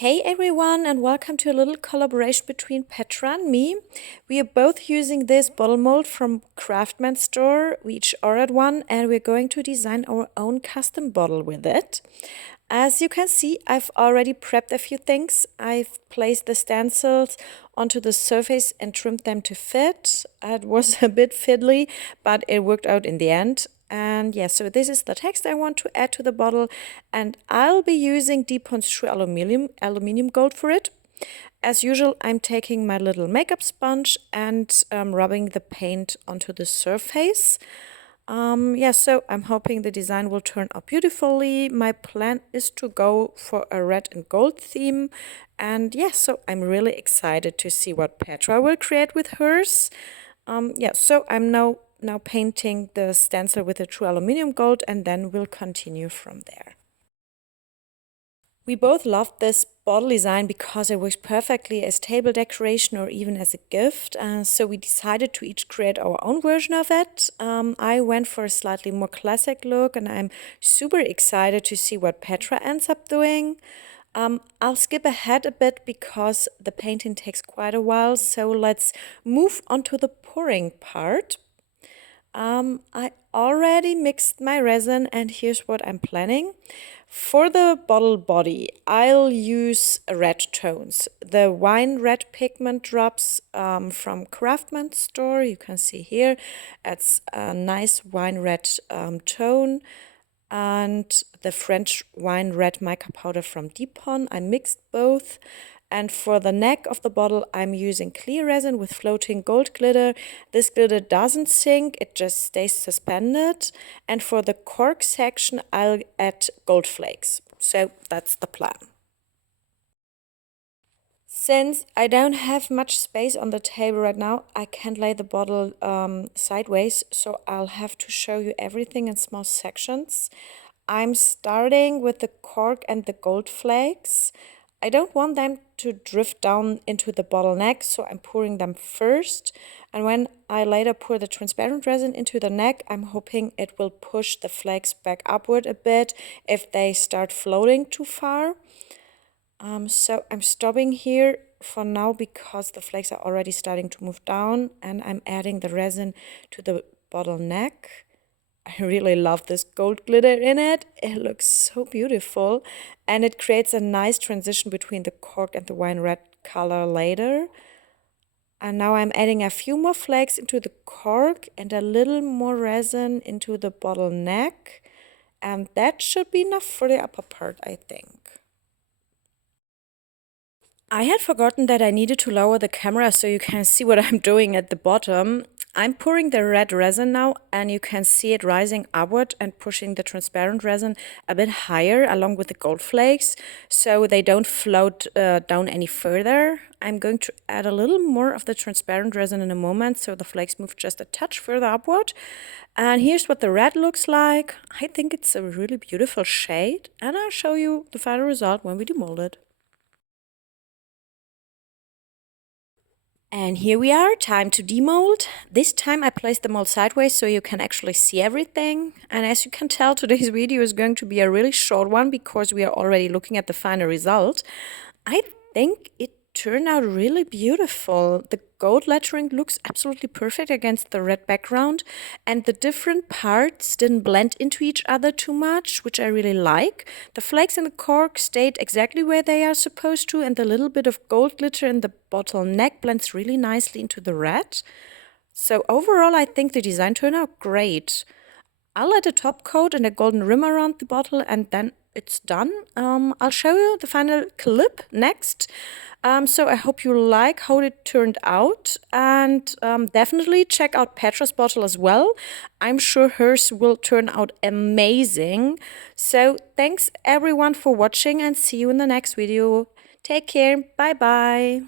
Hey everyone, and welcome to a little collaboration between Petra and me. We are both using this bottle mold from Craftsman store. We each ordered one and we're going to design our own custom bottle with it. As you can see, I've already prepped a few things. I've placed the stencils onto the surface and trimmed them to fit. It was a bit fiddly, but it worked out in the end. And yeah, so this is the text I want to add to the bottle, and I'll be using DuPont's True Aluminium Gold for it. As usual, I'm taking my little makeup sponge and rubbing the paint onto the surface. Yeah, so I'm hoping the design will turn out beautifully. My plan is to go for a red and gold theme. And yeah, so I'm really excited to see what Petra will create with hers. Yeah, so I'm now painting the stencil with the True Aluminium Gold, and then we'll continue from there. We both loved this bottle design because it works perfectly as table decoration or even as a gift. So we decided to each create our own version of it. I went for a slightly more classic look, and I'm super excited to see what Petra ends up doing. I'll skip ahead a bit because the painting takes quite a while, so let's move on to the pouring part. I already mixed my resin, and here's what I'm planning. For the bottle body, I'll use red tones. The wine red pigment drops from Craftsman store. You can see here, it's a nice wine red tone. And the French wine red mica powder from DuPont. I mixed both. And for the neck of the bottle, I'm using clear resin with floating gold glitter. This glitter doesn't sink, it just stays suspended. And for the cork section, I'll add gold flakes. So that's the plan. Since I don't have much space on the table right now, I can't lay the bottle sideways, so I'll have to show you everything in small sections. I'm starting with the cork and the gold flakes. I don't want them to drift down into the bottle neck, so I'm pouring them first. And when I later pour the transparent resin into the neck, I'm hoping it will push the flakes back upward a bit if they start floating too far. So I'm stopping here for now because the flakes are already starting to move down, and I'm adding the resin to the bottle neck. I really love this gold glitter in it. It looks so beautiful, and it creates a nice transition between the cork and the wine red color later. And now I'm adding a few more flakes into the cork and a little more resin into the bottle neck. And that should be enough for the upper part, I think. I had forgotten that I needed to lower the camera so you can see what I'm doing at the bottom. I'm pouring the red resin now, and you can see it rising upward and pushing the transparent resin a bit higher along with the gold flakes so they don't float down any further. I'm going to add a little more of the transparent resin in a moment so the flakes move just a touch further upward. And here's what the red looks like. I think it's a really beautiful shade, and I'll show you the final result when we demold it. And here we are, time to demold. This time I placed the mold sideways so you can actually see everything. And as you can tell, today's video is going to be a really short one because we are already looking at the final result. I think it turned out really beautiful. The gold lettering looks absolutely perfect against the red background, and the different parts didn't blend into each other too much, which I really like. The flakes in the cork stayed exactly where they are supposed to, and the little bit of gold glitter in the bottle neck blends really nicely into the red. So overall, I think the design turned out great. I'll add a top coat and a golden rim around the bottle, and then it's done. I'll show you the final clip next. So I hope you like how it turned out, and definitely check out Petra's bottle as well. I'm sure hers will turn out amazing. So thanks everyone for watching, and see you in the next video. Take care. Bye bye.